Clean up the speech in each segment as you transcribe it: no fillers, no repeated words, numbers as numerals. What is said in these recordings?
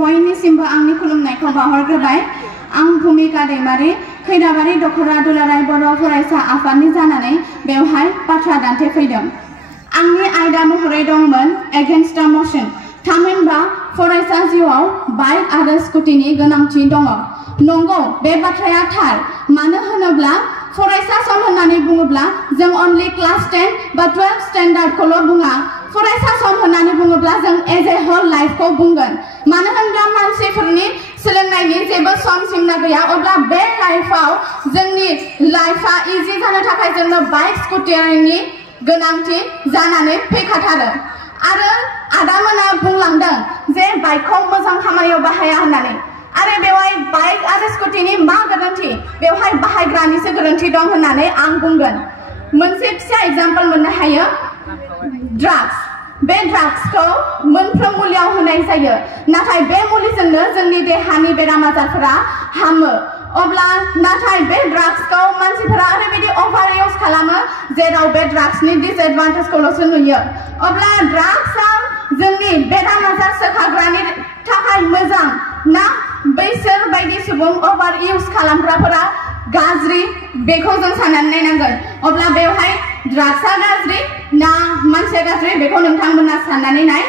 बयनिसिमबो आंनि खुलुमनायखौ बावहरग्रोबाय। आं भुमिका दैमारी खैराबारि दख'रा दुलाराय बर' फरायसा आफादनि जानानै बेवहाय बाथ्रा दान्थेफैदों। आंनि आयदा महरै दंमोन एगेन्स्ट द मशन। थामहिनबा फरायसा जिउआव बाइक आरो स्कुटिनि गोनांथि दङ। नंगौ, बे बाथ्राया थार। मानो होनोब्ला फरायसा सम होननानै बुङोब्ला जों अनलि क्लास 10 बा 12 स्टेन्डार्डखौल' बुङा। फरायसा सम होननानै बुङोब्ला जों एज ए होल लाइफखौ बुंगोन। मानो होनब्ला मानसिफोरनि सोलोंनायनि जेबो सम सिमना गैया। अब्ला बे लाइफआव जोंनि लाइफआ इजि जानो थाखाय जोंनो बाइक स्कुटिनि गोनांथि जानानै फैखाथारो। आरो आदामोना बुंलांदों जे बाइकखौ मोजां खामानियाव बाहाया होननानै। आरो बेवहाय बाइक आरो स्कुटिनि मा गोरोन्थि? बेवहाय बाहायग्रानिसो गोरोन्थि दं होननानै आं बुंगोन। मोनसे फिसा एग्जाम्पल मोननो हायो, ड्राग्स। बे ड्राग्सखौ मोनफ्रोम मुलियाव होनाय जायो, नाथाय बे मुलिजोंनो जोंनि देहानि बेराम आजारफोरा हामो। अब्ला नाथाय बे ड्राग्सखौ मानसिफोरा ओरैबायदि अभार इउज खालामो जेराव बे ड्राग्सनि डिसएडभान्टेजखौल'सो नुयो। अब्ला ड्राग्सआ जोंनि बेराम आजार सोखाग्रानि थाखाय मोजां ना बैसोर बायदि सुबुं अभार इउज खालामग्राफोरा गाज्रि? बेखौ जों साननानै नायनांगोन। अब्ला बेवहाय ड्राग्सआ गाज्रि ना मानसिया गाज्रि? बेखौ नोंथांमोना साननानै नाय।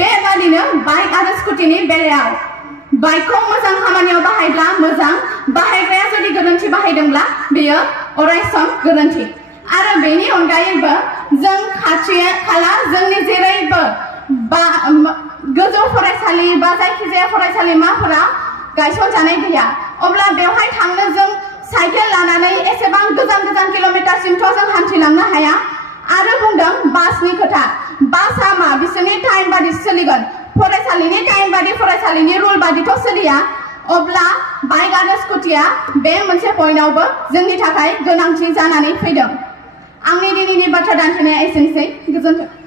बेबादिनो बाइक आरो स्कुटिनि बेलायाव बाइकखौ मोजां खामानियाव बाहायब्ला मोजां, बाहायग्राया जुदि गोरोन्थि बाहायदोंब्ला बेयो अरायसम गोरोन्थि। आरो बेनि अनगायैबो जों खाथि खाला जोंनि जेरैबो गोजौ फरायसालि बा जायखिजाया फरायसालिमाफोरा गायसनजानाय गैया। अब्ला बेवहाय थांनो जों साइकेल लानानै एसेबां गोजान गोजान किल'मिटारसिमथ' जों हान्थिलांनो हाया। आरो बुंदों बासनि खोथा। बासआ मा? बिसोरनि टाइम बादि सोलिगोन। फरायसालिनि टाइम बादि फरायसालिनि रुल बादिथ' सोलिया। अब्ला बाइक आरो स्कुटिया बे मोनसे पइन्टआवबो जोंनि थाखाय गोनांथि जानानै फैदों। आंनि दिनैनि बाथ्रा दान्थेनाया एसेनोसै। गोजोन्थों।